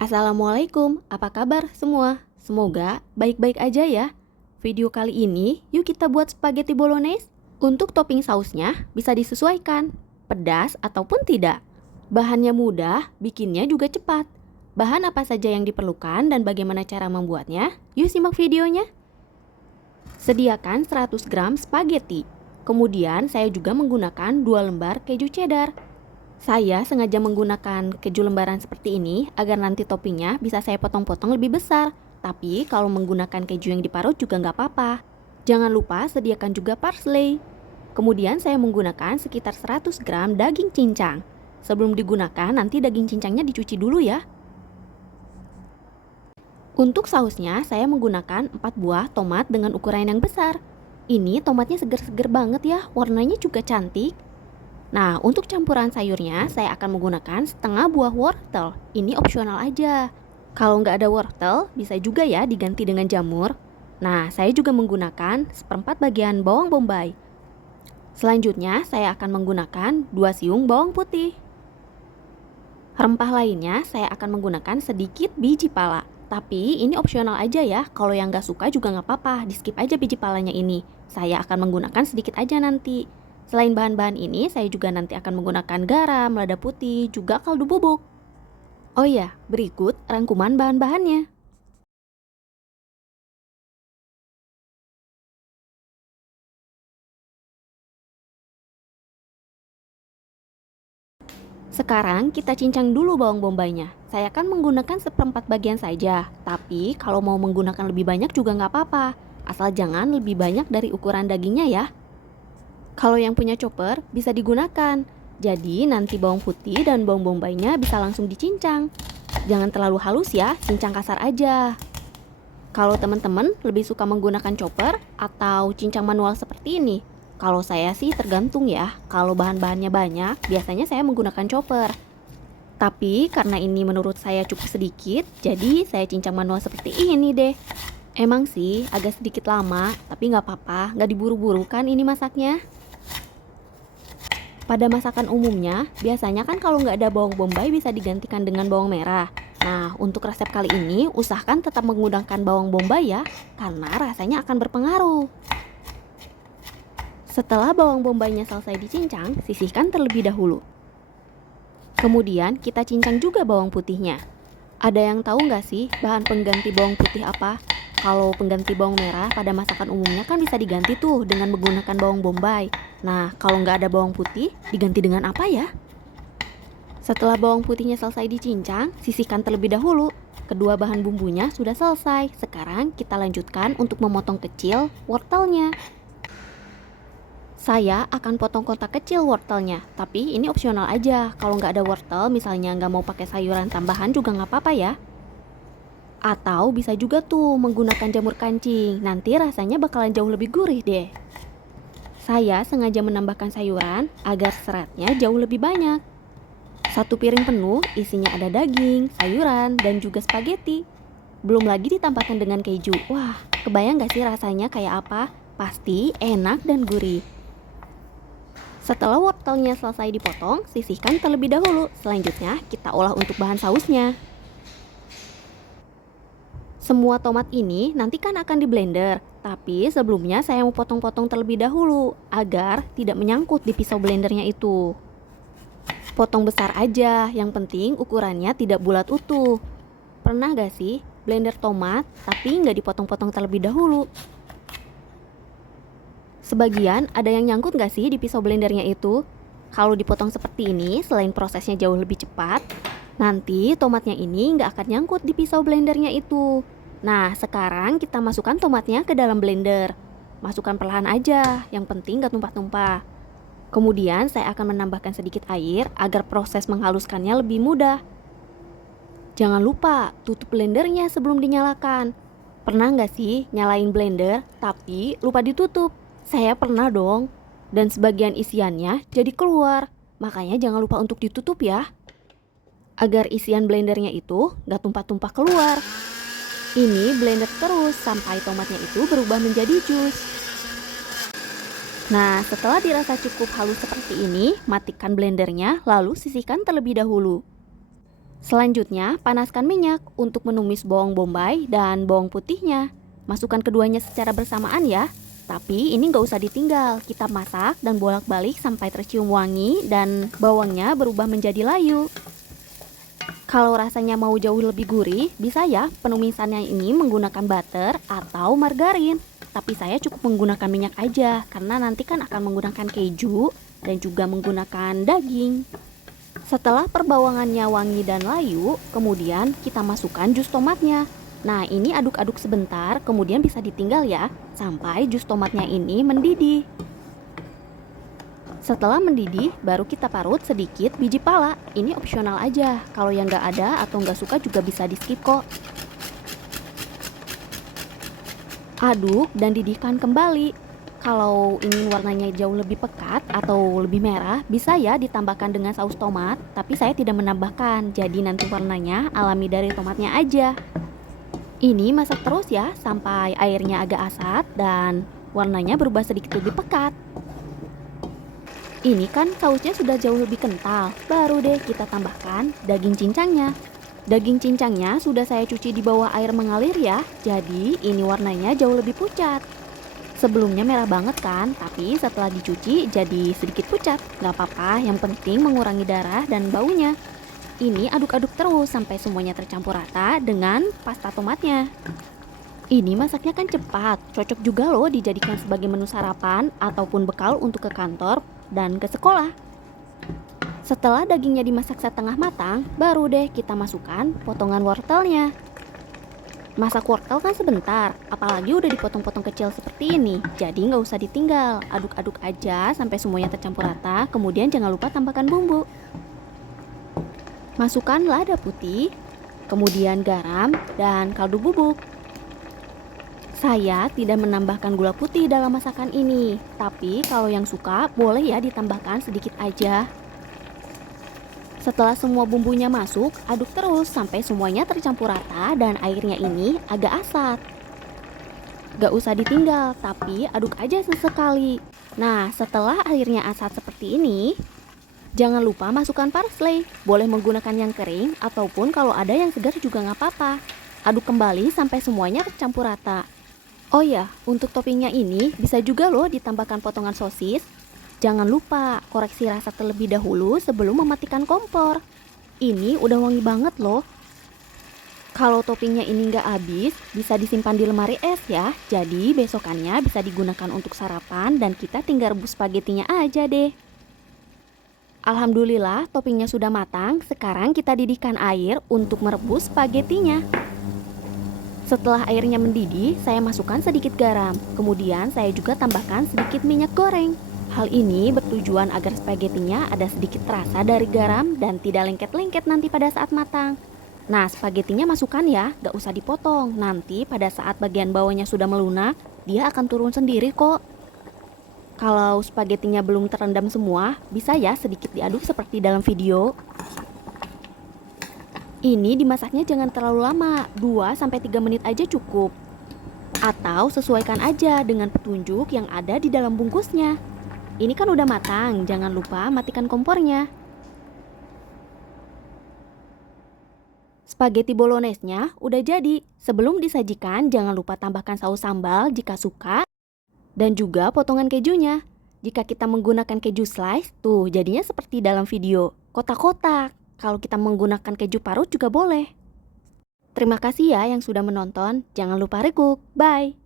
Assalamualaikum, apa kabar semua? Semoga baik-baik aja ya. Video kali ini, yuk kita buat spaghetti bolognese. Untuk topping sausnya bisa disesuaikan, pedas ataupun tidak. Bahannya mudah, bikinnya juga cepat. Bahan apa saja yang diperlukan dan bagaimana cara membuatnya? Yuk simak videonya. Sediakan 100 gram spaghetti. Kemudian saya juga menggunakan 2 lembar keju cheddar. Saya sengaja menggunakan keju lembaran seperti ini agar nanti toppingnya bisa saya potong-potong lebih besar. Tapi kalau menggunakan keju yang diparut juga nggak apa-apa. Jangan lupa sediakan juga parsley. Kemudian saya menggunakan sekitar 100 gram daging cincang. Sebelum digunakan nanti daging cincangnya dicuci dulu ya. Untuk sausnya saya menggunakan 4 buah tomat dengan ukuran yang besar. Ini tomatnya seger-seger banget ya, warnanya juga cantik. Nah, untuk campuran sayurnya saya akan menggunakan setengah buah wortel. Ini opsional aja. Kalau nggak ada wortel, bisa juga ya diganti dengan jamur. Nah, saya juga menggunakan seperempat bagian bawang bombay. Selanjutnya, saya akan menggunakan 2 siung bawang putih. Rempah lainnya, saya akan menggunakan sedikit biji pala. Tapi ini opsional aja ya, kalau yang nggak suka juga nggak apa-apa, di skip aja biji palanya ini. Saya akan menggunakan sedikit aja nanti. Selain bahan-bahan ini, saya juga nanti akan menggunakan garam, lada putih, juga kaldu bubuk. Oh iya, berikut rangkuman bahan-bahannya. Sekarang kita cincang dulu bawang bombaynya. Saya akan menggunakan seperempat bagian saja, tapi kalau mau menggunakan lebih banyak juga nggak apa-apa. Asal jangan lebih banyak dari ukuran dagingnya ya. Kalau yang punya chopper bisa digunakan. Jadi nanti bawang putih dan bawang bombaynya bisa langsung dicincang. Jangan terlalu halus ya, cincang kasar aja. Kalau teman-teman lebih suka menggunakan chopper atau cincang manual seperti ini? Kalau saya sih tergantung ya. Kalau bahan-bahannya banyak, biasanya saya menggunakan chopper. Tapi karena ini menurut saya cukup sedikit, jadi saya cincang manual seperti ini deh. Emang sih agak sedikit lama, tapi nggak apa-apa, nggak diburu-buru kan ini masaknya. Pada masakan umumnya, biasanya kan kalau nggak ada bawang bombay bisa digantikan dengan bawang merah. Nah, untuk resep kali ini, usahakan tetap menggunakan bawang bombay ya, karena rasanya akan berpengaruh. Setelah bawang bombaynya selesai dicincang, sisihkan terlebih dahulu. Kemudian kita cincang juga bawang putihnya. Ada yang tahu nggak sih bahan pengganti bawang putih apa? Kalau pengganti bawang merah pada masakan umumnya kan bisa diganti tuh dengan menggunakan bawang bombay. Nah, kalau nggak ada bawang putih, diganti dengan apa ya? Setelah bawang putihnya selesai dicincang, sisihkan terlebih dahulu. Kedua bahan bumbunya sudah selesai. Sekarang kita lanjutkan untuk memotong kecil wortelnya. Saya akan potong kotak kecil wortelnya, tapi ini opsional aja. Kalau nggak ada wortel, misalnya nggak mau pakai sayuran tambahan juga nggak apa-apa ya. Atau bisa juga tuh menggunakan jamur kancing, nanti rasanya bakalan jauh lebih gurih deh. Saya sengaja menambahkan sayuran agar seratnya jauh lebih banyak. Satu piring penuh isinya ada daging, sayuran, dan juga spaghetti. Belum lagi ditambahkan dengan keju. Wah, kebayang gak sih rasanya kayak apa? Pasti enak dan gurih. Setelah wortelnya selesai dipotong, sisihkan terlebih dahulu. Selanjutnya kita olah untuk bahan sausnya. Semua tomat ini nanti kan akan di blender, tapi sebelumnya saya mau potong-potong terlebih dahulu agar tidak menyangkut di pisau blendernya itu. Potong besar aja, yang penting ukurannya tidak bulat utuh. Pernah gak sih blender tomat tapi nggak dipotong-potong terlebih dahulu? Sebagian ada yang nyangkut gak sih di pisau blendernya itu? Kalau dipotong seperti ini, selain prosesnya jauh lebih cepat, nanti tomatnya ini nggak akan nyangkut di pisau blendernya itu. Nah, sekarang kita masukkan tomatnya ke dalam blender. Masukkan perlahan aja, yang penting nggak tumpah-tumpah. Kemudian saya akan menambahkan sedikit air agar proses menghaluskannya lebih mudah. Jangan lupa tutup blendernya sebelum dinyalakan. Pernah nggak sih nyalain blender tapi lupa ditutup? Saya pernah dong. Dan sebagian isiannya jadi keluar. Makanya jangan lupa untuk ditutup ya. Agar isian blendernya itu nggak tumpah-tumpah keluar. Ini blender terus sampai tomatnya itu berubah menjadi jus. Nah, setelah dirasa cukup halus seperti ini, matikan blendernya lalu sisihkan terlebih dahulu. Selanjutnya, panaskan minyak untuk menumis bawang bombay dan bawang putihnya. Masukkan keduanya secara bersamaan ya. Tapi ini nggak usah ditinggal, kita masak dan bolak-balik sampai tercium wangi dan bawangnya berubah menjadi layu. Kalau rasanya mau jauh lebih gurih, bisa ya penumisannya ini menggunakan butter atau margarin. Tapi saya cukup menggunakan minyak aja, karena nanti kan akan menggunakan keju dan juga menggunakan daging. Setelah perbawangannya wangi dan layu, kemudian kita masukkan jus tomatnya. Nah, ini aduk-aduk sebentar, kemudian bisa ditinggal ya, sampai jus tomatnya ini mendidih. Setelah mendidih, baru kita parut sedikit biji pala. Ini opsional aja, kalau yang nggak ada atau nggak suka juga bisa di skip kok. Aduk dan didihkan kembali. Kalau ingin warnanya jauh lebih pekat atau lebih merah, bisa ya ditambahkan dengan saus tomat, tapi saya tidak menambahkan, jadi nanti warnanya alami dari tomatnya aja. Ini masak terus ya, sampai airnya agak asat dan warnanya berubah sedikit lebih pekat. Ini kan sausnya sudah jauh lebih kental, baru deh kita tambahkan daging cincangnya. Daging cincangnya sudah saya cuci di bawah air mengalir ya, jadi ini warnanya jauh lebih pucat. Sebelumnya merah banget kan, tapi setelah dicuci jadi sedikit pucat. Gak apa-apa, yang penting mengurangi darah dan baunya. Ini aduk-aduk terus sampai semuanya tercampur rata dengan pasta tomatnya. Ini masaknya kan cepat, cocok juga loh dijadikan sebagai menu sarapan ataupun bekal untuk ke kantor dan ke sekolah. Setelah dagingnya dimasak setengah matang, baru deh kita masukkan potongan wortelnya. Masak wortel kan sebentar, apalagi udah dipotong-potong kecil seperti ini. Jadi nggak usah ditinggal, aduk-aduk aja sampai semuanya tercampur rata, kemudian jangan lupa tambahkan bumbu. Masukkan lada putih, kemudian garam dan kaldu bubuk. Saya tidak menambahkan gula putih dalam masakan ini, tapi kalau yang suka boleh ya ditambahkan sedikit aja. Setelah semua bumbunya masuk, aduk terus sampai semuanya tercampur rata dan airnya ini agak asat. Gak usah ditinggal, tapi aduk aja sesekali. Nah, setelah airnya asat seperti ini, jangan lupa masukkan parsley. Boleh menggunakan yang kering ataupun kalau ada yang segar juga nggak apa-apa. Aduk kembali sampai semuanya tercampur rata. Oh ya, untuk toppingnya ini bisa juga loh ditambahkan potongan sosis. Jangan lupa koreksi rasa terlebih dahulu sebelum mematikan kompor. Ini udah wangi banget loh. Kalau toppingnya ini nggak habis, bisa disimpan di lemari es ya. Jadi besokannya bisa digunakan untuk sarapan dan kita tinggal rebus spaghettinya aja deh. Alhamdulillah toppingnya sudah matang. Sekarang kita didihkan air untuk merebus spagettinya. Setelah airnya mendidih, saya masukkan sedikit garam. Kemudian saya juga tambahkan sedikit minyak goreng. Hal ini bertujuan agar spagettinya ada sedikit rasa dari garam dan tidak lengket-lengket nanti pada saat matang. Nah, spagettinya masukkan ya, gak usah dipotong. Nanti pada saat bagian bawahnya sudah melunak, dia akan turun sendiri kok. Kalau spagettinya belum terendam semua, bisa ya sedikit diaduk seperti dalam video. Ini dimasaknya jangan terlalu lama, 2-3 menit aja cukup. Atau sesuaikan aja dengan petunjuk yang ada di dalam bungkusnya. Ini kan udah matang, jangan lupa matikan kompornya. Spaghetti bolognese-nya udah jadi. Sebelum disajikan, jangan lupa tambahkan saus sambal jika suka dan juga potongan kejunya. Jika kita menggunakan keju slice, tuh jadinya seperti dalam video, kotak-kotak. Kalau kita menggunakan keju parut juga boleh. Terima kasih ya yang sudah menonton. Jangan lupa reguk. Bye.